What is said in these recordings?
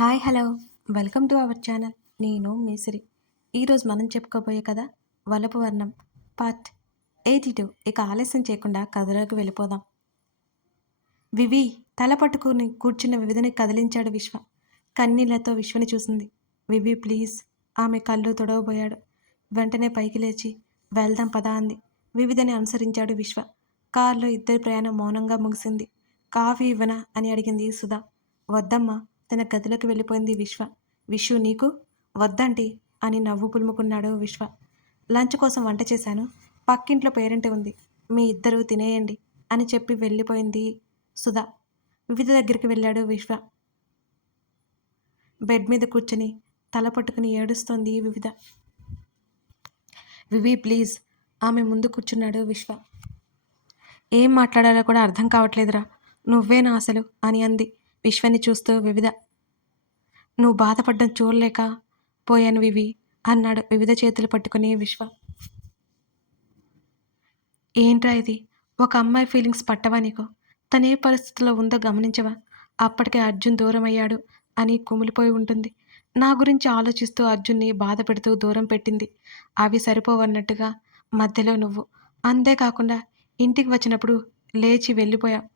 Hi hello. Welcome to our channel. నేను మేసిరి. ఈరోజు మనం చెప్పుకోబోయే కథ వలపు వర్ణం పార్ట్ ఎయిటీ టూ. ఇక ఆలస్యం చేయకుండా కథలోకి వెళ్ళిపోదాం. వివి తల పట్టుకుని కూర్చున్న వివిధని కదిలించాడు విశ్వ. కన్నీళ్ళతో విశ్వని చూసింది. వివి ప్లీజ్. ఆమె కళ్ళు తొడవబోయాడు. వెంటనే పైకి లేచి వెళ్దాం పదా అంది. వివిధని అనుసరించాడు విశ్వ. కారులో ఇద్దరి ప్రయాణం మౌనంగా ముగిసింది. కాఫీ ఇవ్వనా అని అడిగింది సుధా. వద్దమ్మా తన గదిలోకి వెళ్ళిపోయింది విశ్వ. విషు నీకు? వద్దంటి అని నవ్వు పులుముకున్నాడు విశ్వ. లంచ్ కోసం వంట చేశాను. పక్కింట్లో పేరెంట్ ఉంది. మీ ఇద్దరు తినేయండి అని చెప్పి వెళ్ళిపోయింది సుధా. వివిధ దగ్గరికి వెళ్ళాడు విశ్వ. బెడ్ మీద కూర్చొని తల పట్టుకుని ఏడుస్తోంది వివిధ. వివి ప్లీజ్ ఆమె ముందు కూర్చున్నాడు విశ్వ. ఏం మాట్లాడాలో కూడా అర్థం కావట్లేదురా. నువ్వేనా అసలు? అని అంది విశ్వని చూస్తూ వివిధ. నువ్వు బాధపడ్డం చూడలేక పోయాను వివి అన్నాడు వివిధ చేతులు పట్టుకుని విశ్వ. ఏంట్రా ఇది? ఒక అమ్మాయి ఫీలింగ్స్ పట్టవా నీకు? తనే ఏ పరిస్థితిలో ఉందో గమనించవా? అప్పటికే అర్జున్ దూరం అయ్యాడు అని కుమిలిపోయి ఉంటుంది. నా గురించి ఆలోచిస్తూ అర్జున్ని బాధ పెడుతూ దూరం పెట్టింది. అవి సరిపోవన్నట్టుగా మధ్యలో నువ్వు. అంతేకాకుండా ఇంటికి వచ్చినప్పుడు లేచి వెళ్ళిపోయావు.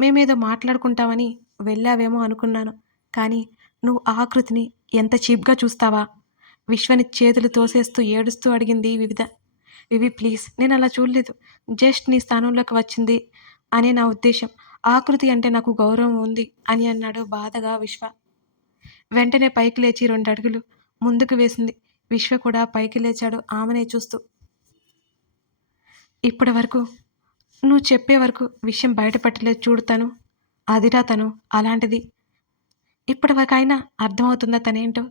మేమేదో మాట్లాడుకుంటామని వెళ్ళావేమో అనుకున్నాను. కానీ నువ్వు ఆకృతిని ఎంత చీప్గా చూస్తావా? విశ్వని చేతులు తోసేస్తూ ఏడుస్తూ అడిగింది వివిధ. వివి ప్లీజ్ నేను అలా చూడలేదు. జస్ట్ నీ స్థానంలోకి వచ్చింది అనే నా ఉద్దేశం. ఆకృతి అంటే నాకు గౌరవం ఉంది అని అన్నాడు బాధగా విశ్వ. వెంటనే పైకి లేచి రెండు అడుగులు ముందుకు వేసింది. విశ్వ కూడా పైకి లేచాడు ఆమెనే చూస్తూ. ఇప్పటి వరకు నువ్వు చెప్పే వరకు విషయం బయటపట్టలేదు చూడుతాను అదిరా తను అలాంటిది. ఇప్పటివరకైనా అర్థమవుతుందా తనేంటో?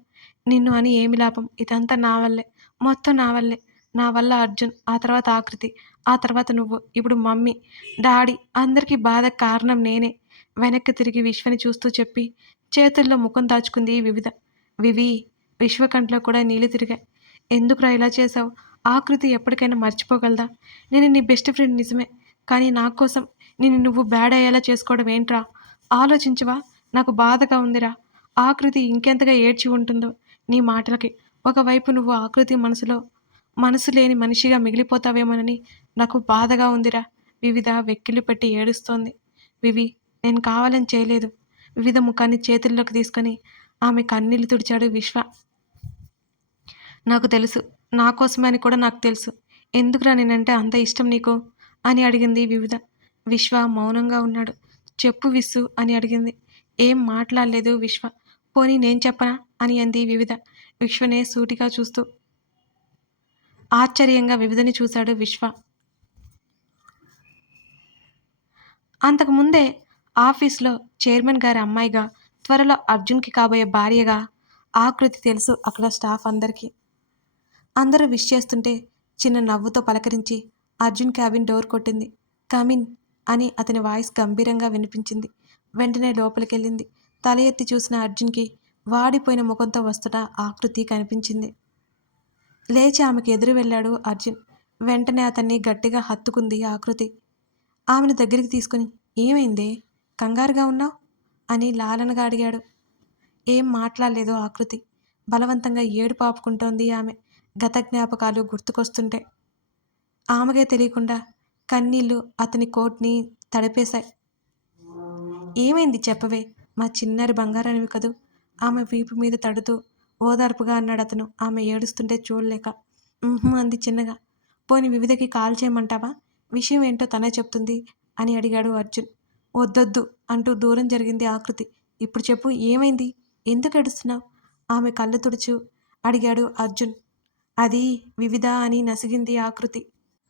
నిన్ను అని ఏమి లాభం? ఇదంతా నా వల్లే. మొత్తం నా వల్లే. నా వల్ల అర్జున్ ఆ తర్వాత ఆకృతి ఆ తర్వాత నువ్వు ఇప్పుడు మమ్మీ డాడీ అందరికీ బాధ కారణం నేనే. వెనక్కి తిరిగి విశ్వని చూస్తూ చెప్పి చేతుల్లో ముఖం దాచుకుంది వివిధ. వివి విశ్వకంట్లో కూడా నీళ్ళు తిరిగాయి ఎందుకురా ఇలా చేసావు ఆకృతి ఎప్పటికైనా మర్చిపోగలదా? నేను నీ బెస్ట్ ఫ్రెండ్ నిజమే. కానీ నా కోసం నేను నువ్వు బ్యాడ్ అయ్యేలా చేసుకోవడం ఏంట్రా? ఆలోచించవా? నాకు బాధగా ఉందిరా. ఆకృతి ఇంకెంతగా ఏడ్చి ఉంటుందో నీ మాటలకి. ఒకవైపు నువ్వు ఆకృతి మనసులో మనసు లేని మనిషిగా మిగిలిపోతావేమోనని నాకు బాధగా ఉందిరా. వివిధ వెక్కిళ్ళు పెట్టి ఏడుస్తోంది. వివి నేను కావాలని చేయలేదు. వివిధ ముఖాన్ని చేతుల్లోకి తీసుకొని ఆమె కన్నీళ్ళు తుడిచాడు విశ్వ. నాకు తెలుసు. నా కోసమే అని కూడా నాకు తెలుసు. ఎందుకురా నేనంటే అంత ఇష్టం నీకు? అని అడిగింది వివిధ. విశ్వ మౌనంగా ఉన్నాడు. చెప్పు విస్సు అని అడిగింది. ఏం మాట్లాడలేదు విశ్వ. పోనీ నేను చెప్పనా? అని అంది వివిధ. విశ్వనే సూటిగా చూస్తూ. ఆశ్చర్యంగా వివిధని చూశాడు విశ్వ. అంతకుముందే ఆఫీస్లో చైర్మన్ గారి అమ్మాయిగా త్వరలో అర్జున్కి కాబోయే భార్యగా ఆకృతి తెలుసు అక్కడ స్టాఫ్ అందరికీ. అందరూ విష్ చేస్తుంటే చిన్న నవ్వుతో పలకరించి అర్జున్ క్యాబిన్ డోర్ కొట్టింది. కమిన్ అని అతని వాయిస్ గంభీరంగా వినిపించింది. వెంటనే లోపలికెళ్ళింది. తల ఎత్తి చూసిన అర్జున్కి వాడిపోయిన ముఖంతో వస్తుట ఆకృతి కనిపించింది. లేచి ఆమెకు ఎదురు వెళ్ళాడు అర్జున్. వెంటనే అతన్ని గట్టిగా హత్తుకుంది ఆకృతి. ఆమెను దగ్గరికి తీసుకుని ఏమైందే? కంగారుగా ఉన్నావు? అని లాలనగా అడిగాడు. ఏం మాట్లాడలేదు ఆకృతి. బలవంతంగా ఏడు పాపుకుంటోంది ఆమె. గత జ్ఞాపకాలు గుర్తుకొస్తుంటే. ఆమెకే తెలియకుండా కన్నీళ్ళు అతని కోట్ని తడిపేశాయి. ఏమైంది చెప్పవే? మా చిన్నారి బంగారానివి కదూ? ఆమె వీపు మీద తడుతూ ఓదార్పుగా అన్నాడు అతను. ఆమె ఏడుస్తుంటే చూడలేక. అంది చిన్నగా. పోని వివిధకి కాల్ చేయమంటావా? విషయం ఏంటో తనే చెప్తుంది అని అడిగాడు అర్జున్. వద్దొద్దు అంటూ దూరం జరిగింది ఆకృతి. ఇప్పుడు చెప్పు ఏమైంది? ఎందుకు ఏడుస్తున్నావు? ఆమె కళ్ళు తుడుచు అడిగాడు అర్జున్. అది వివిధ అని నసిగింది ఆకృతి.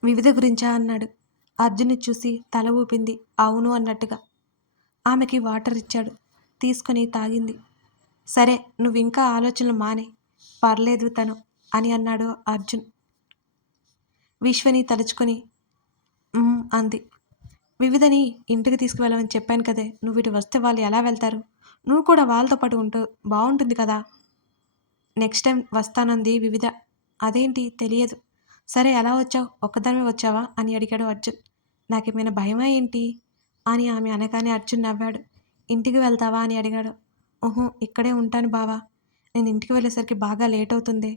వివిధ గురించా? అన్నాడు. అర్జున్ని చూసి తల ఊపింది. అవును అన్నట్టుగా. ఆమెకి వాటర్ ఇచ్చాడు. తీసుకొని తాగింది. సరే నువ్వు ఇంకా ఆలోచనలు మానే. పర్లేదు తను అని అన్నాడు అర్జున్. విశ్వని తలుచుకొని అంది. వివిధని ఇంటికి తీసుకువెళ్ళమని చెప్పాను కదే. నువ్వు ఇటు వస్తే వాళ్ళు ఎలా వెళ్తారు? నువ్వు కూడా వాళ్ళతో పాటు ఉంటూ బాగుంటుంది కదా. నెక్స్ట్ టైం వస్తానంది వివిధ. అదేంటి తెలియదు. సరే ఎలా వచ్చావు? ఒక్కదానివే వచ్చావా? అని అడిగాడు అర్జున్. నాకేమైనా భయమా ఏంటి? అని ఆమె అనగానే అర్జున్ నవ్వాడు. ఇంటికి వెళ్తావా అని అడిగాడు. ఓహో ఇక్కడే ఉంటాను బావా. నేను ఇంటికి వెళ్ళేసరికి బాగా లేట్ అవుతుంది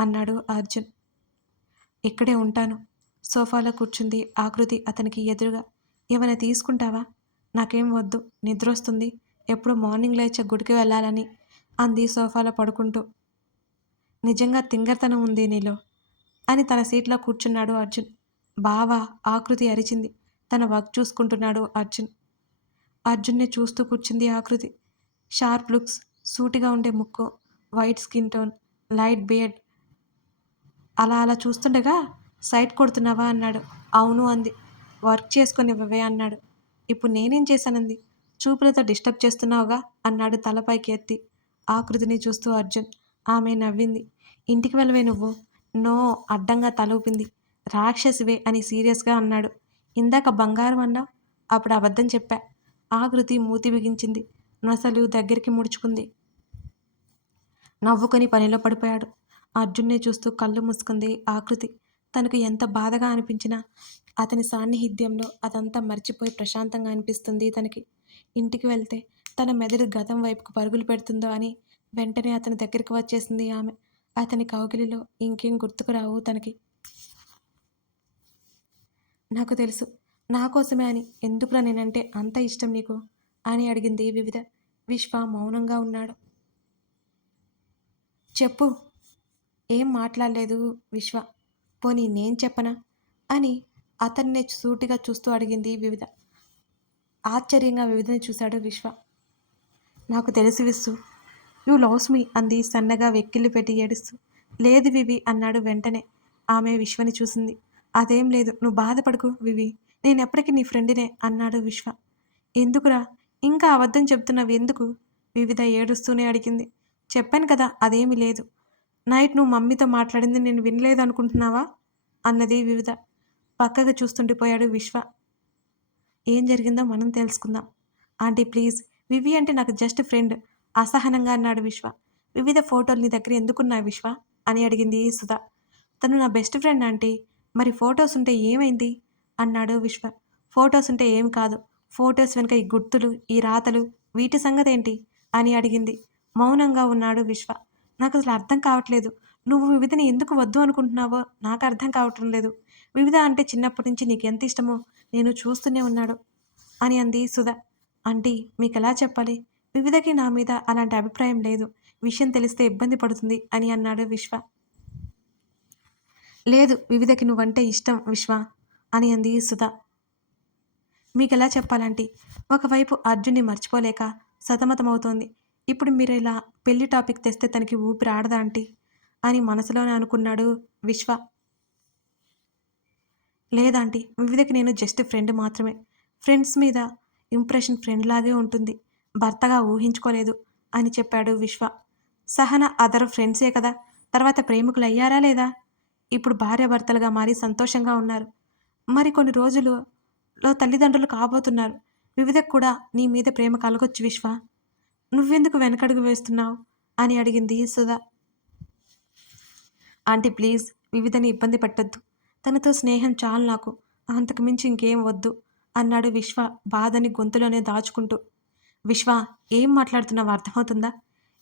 అన్నాడు అర్జున్. ఇక్కడే ఉంటాను. సోఫాలో కూర్చుంది ఆకృతి అతనికి ఎదురుగా. ఏమైనా తీసుకుంటావా? నాకేం వద్దు నిద్ర వస్తుంది. ఎప్పుడు మార్నింగ్ లేచే గుడికి వెళ్ళాలని అంది సోఫాలో పడుకుంటూ. నిజంగా తింగర్తనం ఉంది నీలో అని తన సీట్లో కూర్చున్నాడు అర్జున్. బావా ఆకృతి అరిచింది. తన వర్క్ చూసుకుంటున్నాడు అర్జున్. అర్జున్ని చూస్తూ కూర్చుంది ఆకృతి. షార్ప్ లుక్స్ సూటిగా ఉండే ముక్కు white skin tone light beard. అలా అలా చూస్తుండగా సైట్ కొడుతున్నావా అన్నాడు. అవును అంది. వర్క్ చేసుకొని ఇవ్వవే అన్నాడు. ఇప్పుడు నేనేం చేశానంది? చూపులతో డిస్టర్బ్ చేస్తున్నావుగా అన్నాడు తలపైకి ఎత్తి. ఆకృతిని చూస్తూ అర్జున్ ఆమె నవ్వింది. ఇంటికి వెళ్ళవే నువ్వు? నో అడ్డంగా తలూపింది. రాక్షసివే అని సీరియస్గా అన్నాడు. ఇందాక బంగారం అన్నావు అప్పుడు అబద్ధం చెప్పా. ఆకృతి మూతి బిగించింది. నొసలు దగ్గరికి ముడుచుకుంది. నవ్వుకొని పనిలో పడిపోయాడు. అర్జున్నే చూస్తూ కళ్ళు మూసుకుంది ఆకృతి తనకు ఎంత బాధగా అనిపించినా అతని సాన్నిహిత్యంలో అదంతా మర్చిపోయి ప్రశాంతంగా అనిపిస్తుంది తనకి. ఇంటికి వెళ్తే తన మెదడు గతం వైపుకు పరుగులు పెడుతుందో అని వెంటనే అతని దగ్గరికి వచ్చేసింది ఆమె. అతని కౌగిలిలో ఇంకేం గుర్తుకు రావు తనకి. నాకు తెలుసు. నా కోసమే అని ఎందుకులా నేనంటే అంత ఇష్టం నీకు? అని అడిగింది వివిధ. విశ్వ మౌనంగా ఉన్నాడు. చెప్పు. ఏం మాట్లాడలేదు విశ్వ. పోనీ నేను చెప్పనా? అని అతన్నే సూటిగా చూస్తూ అడిగింది వివిధ. ఆశ్చర్యంగా వివిధని చూశాడు విశ్వ. నాకు తెలుసు విస్సు యూ లవ్స్ మీ అంది సన్నగా వెక్కిళ్ళు పెట్టి ఏడుస్తూ. లేదు వివి అన్నాడు వెంటనే. ఆమె విశ్వని చూసింది. అదేం లేదు నువ్వు బాధపడకు వివి. నేను ఎప్పటికీ నీ ఫ్రెండినే అన్నాడు విశ్వ. ఎందుకురా? ఇంకా అబద్ధం చెప్తున్నావు ఎందుకు? వివిధ ఏడుస్తూనే అడిగింది. చెప్పాను కదా అదేమీ లేదు. నైట్ నువ్వు మమ్మీతో మాట్లాడింది నేను వినలేదు అనుకుంటున్నావా అన్నది వివిధ. పక్కగా చూస్తుండిపోయాడు విశ్వ. ఏం జరిగిందో మనం తెలుసుకుందాం. ఆంటీ ప్లీజ్ వివి అంటే నాకు జస్ట్ ఫ్రెండ్ అసహనంగా అన్నాడు విశ్వ. వివిధ ఫోటోలు నీ దగ్గర ఎందుకున్నాయి విశ్వ? అని అడిగింది సుధా. తను నా బెస్ట్ ఫ్రెండ్ ఆంటీ. మరి ఫొటోస్ ఉంటే ఏమైంది? అన్నాడు విశ్వ. ఫొటోస్ ఉంటే ఏం కాదు. ఫొటోస్ వెనుక ఈ గుర్తులు ఈ రాతలు వీటి సంగతేంటి? అని అడిగింది. మౌనంగా ఉన్నాడు విశ్వ. నాకు అసలు అర్థం కావట్లేదు. నువ్వు వివిధని ఎందుకు వద్దు అనుకుంటున్నావో నాకు అర్థం కావటం లేదు. వివిధ అంటే చిన్నప్పటి నుంచి నీకు ఎంత ఇష్టమో నేను చూస్తూనే ఉన్నాడు అని అంది సుధ. ఆంటీ మీకు ఎలా చెప్పాలి? వివిధకి నా మీద అలాంటి అభిప్రాయం లేదు. విషయం తెలిస్తే ఇబ్బంది పడుతుంది అని అన్నాడు విశ్వ. లేదు వివిధకి నువ్వంటే ఇష్టం విశ్వ అని అంది సుధా. మీకు ఎలా చెప్పాలంటే? ఒకవైపు అర్జున్ని మర్చిపోలేక సతమతమవుతోంది. ఇప్పుడు మీరు ఇలా పెళ్ళి టాపిక్ తెస్తే తనకి ఊపిరి ఆడదా ఆంటీ? అని మనసులోనే అనుకున్నాడు విశ్వ. లేదాంటీ వివిధకి నేను జస్ట్ ఫ్రెండ్ మాత్రమే. ఫ్రెండ్స్ మీద ఇంప్రెషన్ ఫ్రెండ్ లాగే ఉంటుంది. భర్తగా ఊహించుకోలేదు అని చెప్పాడు విశ్వ. సహన అదర్ ఫ్రెండ్సే కదా. తర్వాత ప్రేమికులు అయ్యారా లేదా? ఇప్పుడు భార్యాభర్తలుగా మారి సంతోషంగా ఉన్నారు. మరి కొన్ని రోజులలో తల్లిదండ్రులు కాబోతున్నారు. వివిధకు కూడా నీ మీద ప్రేమ కలగొచ్చు విశ్వ. నువ్వెందుకు వెనకడుగు వేస్తున్నావు? అని అడిగింది సుధా. ఆంటీ ప్లీజ్ వివిధని ఇబ్బంది పెట్టద్దు. తనతో స్నేహం చాలు నాకు. అంతకు మించి ఇంకేం వద్దు అన్నాడు విశ్వ బాధని గొంతులోనే దాచుకుంటూ. విశ్వ ఏం మాట్లాడుతున్నావు? అర్థమవుతుందా?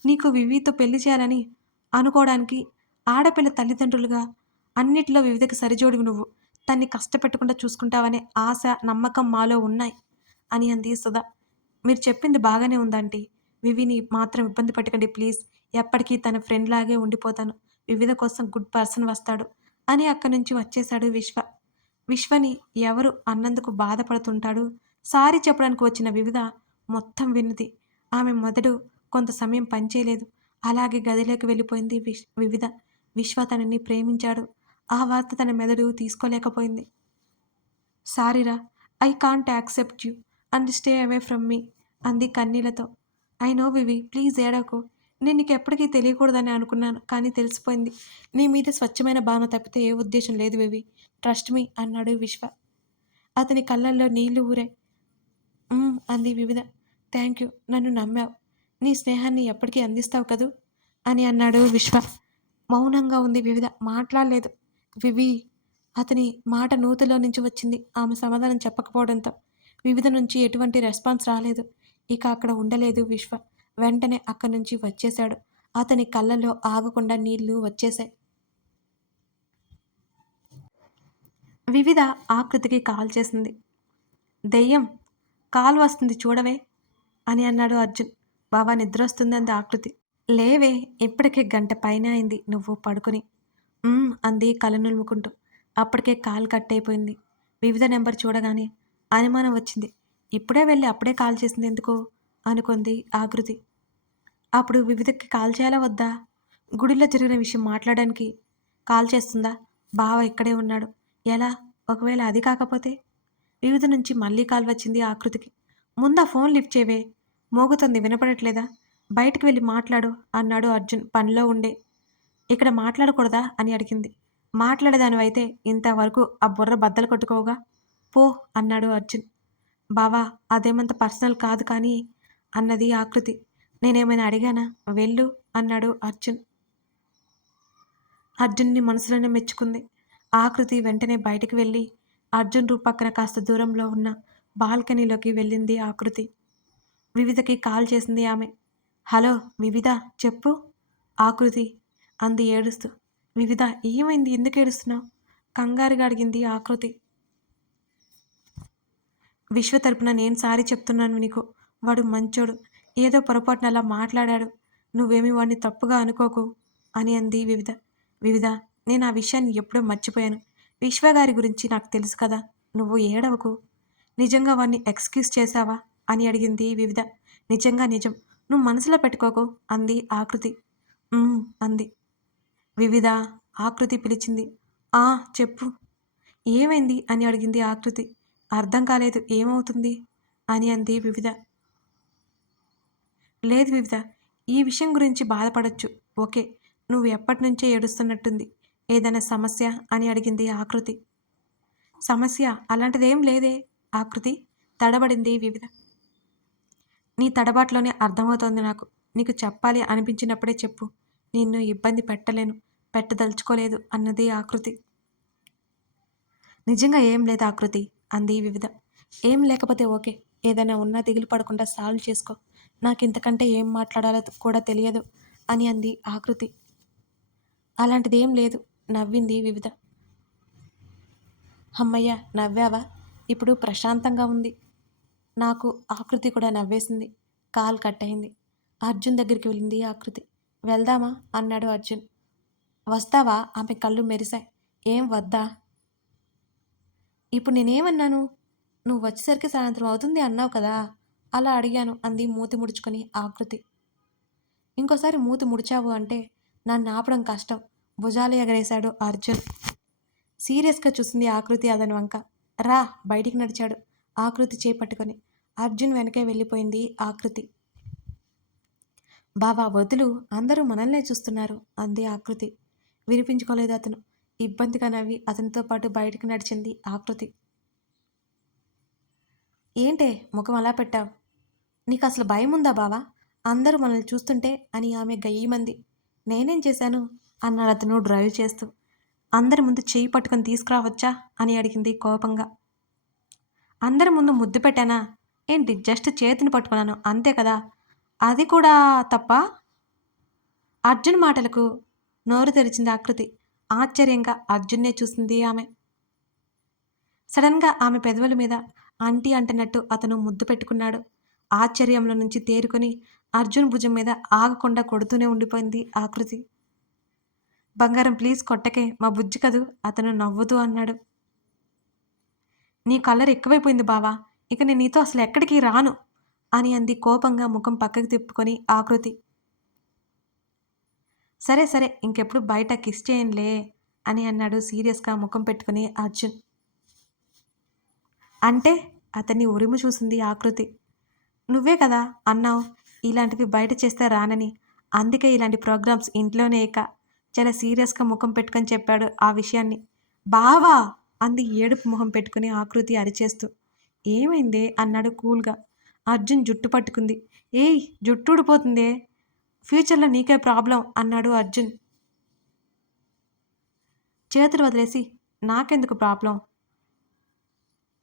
నీకు వివితో పెళ్ళి చేయాలని అనుకోవడానికి ఆడపిల్ల తల్లిదండ్రులుగా అన్నిటిలో వివిధకి సరిజోడివి నువ్వు. తన్ని కష్టపెట్టకుండా చూసుకుంటావనే ఆశ నమ్మకం మాలో ఉన్నాయి అని అంది సుధా. మీరు చెప్పింది బాగానే ఉందండి. వివిని మాత్రం ఇబ్బంది పెట్టకండి ప్లీజ్. ఎప్పటికీ తన ఫ్రెండ్ లాగే ఉండిపోతాను. వివిధ కోసం గుడ్ పర్సన్ వస్తాడు అని అక్కడి నుంచి వచ్చేశాడు విశ్వ. విశ్వని ఎవరు అన్నందుకు బాధపడుతుంటాడు? సారీ చెప్పడానికి వచ్చిన వివిధ మొత్తం విన్నది. ఆమె మొదడు కొంత సమయం పనిచేయలేదు. అలాగే గదిలోకి వెళ్ళిపోయింది విశ్ వివిధ. విశ్వ తనని ప్రేమించాడు. ఆ వార్త తన మెదడు తీసుకోలేకపోయింది. సారీరా I can't accept you. And stay away from me అంది కన్నీలతో ఐ నో వివి ప్లీజ్ ఏడకు. నేను నీకు ఎప్పటికీ తెలియకూడదని అనుకున్నాను కానీ తెలిసిపోయింది. నీ మీద స్వచ్ఛమైన భావన తప్పితే ఏ ఉద్దేశం లేదు వివి. ట్రస్ట్ మీ అన్నాడు విశ్వ. అతని కళ్ళల్లో నీళ్ళు ఊరే. అంది వివిధ. Thank you. నన్ను నమ్మావు. నీ స్నేహాన్ని ఎప్పటికీ అందిస్తావు కదూ? అని అన్నాడు విశ్వ. మౌనంగా ఉంది వివిధ. మాట్లాడలేదు. వివి అతని మాట నూతిలో నుంచి వచ్చింది. ఆమె సమాధానం చెప్పకపోవడంతో వివిధ నుంచి ఎటువంటి రెస్పాన్స్ రాలేదు. ఇక అక్కడ ఉండలేదు విశ్వ. వెంటనే అక్కడి నుంచి వచ్చేశాడు. అతని కళ్ళల్లో ఆగకుండా నీళ్ళు వచ్చేశాయి. వివిధ ఆకృతికి కాల్ చేసింది. దెయ్యం కాల్ వస్తుంది చూడవే అని అన్నాడు అర్జున్. బావా నిద్ర వస్తుంది అంది ఆకృతి. లేవే ఇప్పటికే గంట పైన అయింది నువ్వు పడుకుని. అంది కళ్ళు అప్పటికే కాల్ కట్ అయిపోయింది. వివిధ నెంబర్ చూడగానే అనుమానం వచ్చింది. ఇప్పుడే వెళ్ళి అప్పుడే కాల్ చేసింది ఎందుకు? అనుకుంది ఆకృతి. అప్పుడు వివిధకి కాల్ చేయాలా వద్దా? గుడిలో జరిగిన విషయం మాట్లాడడానికి కాల్ చేస్తుందా? బావ ఇక్కడే ఉన్నాడు. ఎలా? ఒకవేళ అది కాకపోతే? వివిధ నుంచి మళ్ళీ కాల్ వచ్చింది ఆకృతికి. ముందా ఫోన్ లిఫ్ట్ చేయవే. మోగుతుంది వినపడట్లేదా? బయటికి వెళ్ళి మాట్లాడు అన్నాడు అర్జున్. పనిలో ఉండే ఇక్కడ మాట్లాడకూడదా? అని అడిగింది. మాట్లాడేదానివైతే ఇంతవరకు ఆ బుర్ర బద్దలు కొట్టుకోగా పో అన్నాడు అర్జున్. బావా అదేమంత పర్సనల్ కాదు కానీ అన్నది ఆకృతి. నేనేమైనా అడిగానా? వెళ్ళు అన్నాడు అర్జున్. అర్జున్ని మనసులోనే మెచ్చుకుంది. ఆకృతి వెంటనే బయటికి వెళ్ళి అర్జున్ రూప్ పక్కన కాస్త దూరంలో ఉన్న బాల్కనీలోకి వెళ్ళింది ఆకృతి. వివిధకి కాల్ చేసింది ఆమె. హలో వివిధ చెప్పు. ఆకృతి అంది ఏడుస్తూ. వివిధ ఏమైంది? ఎందుకు ఏడుస్తున్నావు? కంగారుగా అడిగింది ఆకృతి. విశ్వ తరపున నేను సారీ చెప్తున్నాను నీకు. వాడు మంచోడు. ఏదో పొరపాటున అలా మాట్లాడాడు. నువ్వేమి వాడిని తప్పుగా అనుకోకు అని అంది వివిధ. వివిధ నేను ఆ విషయాన్ని ఎప్పుడో మర్చిపోయాను. విశ్వగారి గురించి నాకు తెలుసు కదా. నువ్వు ఏడవకు. నిజంగా వాడిని ఎక్స్క్యూజ్ చేశావా? అని అడిగింది వివిధ. నిజంగా నిజం. నువ్వు మనసులో పెట్టుకోకు అంది ఆకృతి. అంది. వివిధ ఆకృతి పిలిచింది. ఆ చెప్పు. ఏమైంది? అని అడిగింది ఆకృతి. అర్థం కాలేదు. ఏమవుతుంది? అని అంది వివిధ. లేదు వివిధ. ఈ విషయం గురించి బాధపడచ్చు. ఓకే. నువ్వు ఎప్పటి నుంచే ఏడుస్తున్నట్టుంది. ఏదైనా సమస్య? అని అడిగింది ఆకృతి. సమస్య? అలాంటిదేం లేదే ఆకృతి. తడబడింది వివిధ. నీ తడబాట్లోనే అర్థమవుతోంది నాకు. నీకు చెప్పాలి అనిపించినప్పుడే చెప్పు. నిన్ను ఇబ్బంది పెట్టలేను పెట్టదలుచుకోలేదు అన్నది ఆకృతి నిజంగా ఏం లేదు ఆకృతి అంది వివిధ. ఏం లేకపోతే ఓకే ఏదైనా ఉన్నా దిగులు పడకుండా సాల్వ్ చేసుకో. నాకు ఇంతకంటే ఏం మాట్లాడాలో కూడా తెలియదు అని అంది ఆకృతి అలాంటిది ఏం లేదు నవ్వింది వివిధ. అమ్మయ్య నవ్వావా? ఇప్పుడు ప్రశాంతంగా ఉంది. నాకు ఆకృతి కూడా నవ్వేసింది. కాల్ కట్ అయింది. అర్జున్ దగ్గరికి వెళ్ళింది ఆకృతి వెళ్దామా? అన్నాడు అర్జున్. వస్తావా? ఆమె కళ్ళు మెరిశాయి. ఏం వద్దా? ఇప్పుడు నేనేమన్నాను? నువ్వు వచ్చేసరికి సాయంత్రం అవుతుంది అన్నావు కదా? అలా అడిగాను అంది మూతి ముడుచుకొని ఆకృతి. ఇంకోసారి మూతి ముడిచావు అంటే నన్ను ఆపడం కష్టం. భుజాలు ఎగరేశాడు అర్జున్. సీరియస్గా చూసింది ఆకృతి అతని వంక. రా బయటికి నడిచాడు ఆకృతి చేపట్టుకొని. అర్జున్ వెనకే వెళ్ళిపోయింది ఆకృతి. బావా వదులు అందరూ మనల్నే చూస్తున్నారు అంది ఆకృతి. వినిపించుకోలేదు అతను. ఇబ్బందిగా నవ్వి అతనితో పాటు బయటికి నడిచింది ఆకృతి. ఏంటే ముఖం అలా పెట్టావు? నీకు అసలు భయం ఉందా బావా? అందరూ మనల్ని చూస్తుంటే అని ఆమె గయ్యమంది. నేనేం చేశాను? అన్నాడు అతను డ్రైవ్ చేస్తూ. అందరి ముందు చేయి పట్టుకొని తీసుకురావచ్చా? అని అడిగింది కోపంగా. అందరి ముందు ముద్దు పెట్టానా? ఏంటి జస్ట్ చేతిని పట్టుకున్నాను అంతే కదా? అది కూడా తప్ప అర్జున్ మాటలకు నోరు తెరిచింది ఆకృతి. ఆశ్చర్యంగా అర్జున్నే చూసింది ఆమె. సడన్గా ఆమె పెదవుల మీద అంటీ అంటున్నట్టు అతను ముద్దు పెట్టుకున్నాడు. ఆశ్చర్యంలో నుంచి తేరుకొని అర్జున్ భుజం మీద ఆగకుండా కొడుతూనే ఉండిపోయింది ఆకృతి. బంగారం ప్లీజ్ కొట్టకే మా బుజ్జి కదూ అతను నవ్వుతూ అన్నాడు. నీ కలర్ ఎక్కువైపోయింది బావా ఇక నేను నీతో అసలు ఎక్కడికి రాను. అని అంది కోపంగా ముఖం పక్కకి తిప్పుకొని ఆకృతి. సరే సరే ఇంకెప్పుడు బయట కిస్ చేయండిలే అని అన్నాడు సీరియస్గా ముఖం పెట్టుకుని అర్జున్. అంటే అతన్ని ఉరిమి చూసింది ఆకృతి. నువ్వే కదా అన్నావు ఇలాంటివి బయట చేస్తే రానని. అందుకే ఇలాంటి ప్రోగ్రామ్స్ ఇంట్లోనే ఇక. చాలా సీరియస్గా ముఖం పెట్టుకొని చెప్పాడు ఆ విషయాన్ని. బావా! అంది ఏడుపు ముఖం పెట్టుకుని ఆకృతి అరిచేస్తూ. ఏమైందే? అన్నాడు కూల్గా. అర్జున్ జుట్టు పట్టుకుంది. ఏయ్ జుట్టు ఊడిపోతుందే? ఫ్యూచర్లో నీకే ప్రాబ్లం అన్నాడు అర్జున్. చేతులు వదిలేసి నాకెందుకు ప్రాబ్లం?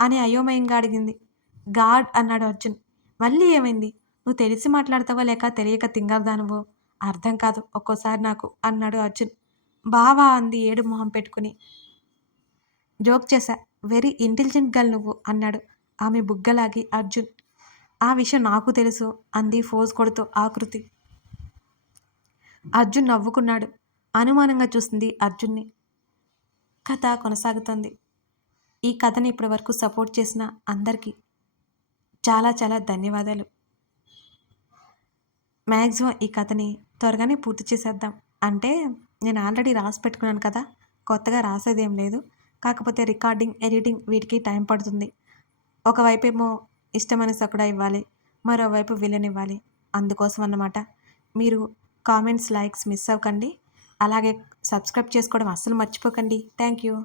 అని అయోమయంగా అడిగింది. గాడ్ అన్నాడు అర్జున్. మళ్ళీ ఏమైంది? నువ్వు తెలిసి మాట్లాడతావో లేక తెలియక తింగర్దానువో నువ్వు? అర్థం కాదు ఒక్కోసారి నాకు అన్నాడు అర్జున్. బావా అంది ఏడు మొహం పెట్టుకుని. జోక్ చేశా. వెరీ ఇంటెలిజెంట్ గర్ల్ నువ్వు అన్నాడు ఆమె బుగ్గలాగి అర్జున్. ఆ విషయం నాకు తెలుసు అంది ఫోజ్ కొడుతూ ఆకృతి. అర్జున్ నవ్వుకున్నాడు. అనుమానంగా చూసింది అర్జున్ని. కథ కొనసాగుతోంది. ఈ కథని ఇప్పటి వరకు సపోర్ట్ చేసిన అందరికీ చాలా చాలా ధన్యవాదాలు. మ్యాక్సిమం ఈ కథని త్వరగానే పూర్తి చేసేద్దాం. అంటే నేను ఆల్రెడీ రాసి పెట్టుకున్నాను కదా కొత్తగా రాసేదేం లేదు. కాకపోతే రికార్డింగ్ ఎడిటింగ్ వీటికి టైం పడుతుంది. ఒకవైపేమో ఏమో ఇష్టమైన సకుడా ఇవ్వాలి మరోవైపు విలన్ ఇవ్వాలి అందుకోసం అన్నమాట. మీరు కామెంట్స్ లైక్స్ మిస్ అవ్వకండి. అలాగే సబ్స్క్రైబ్ చేసుకోవడం అస్సలు మర్చిపోకండి. Thank you.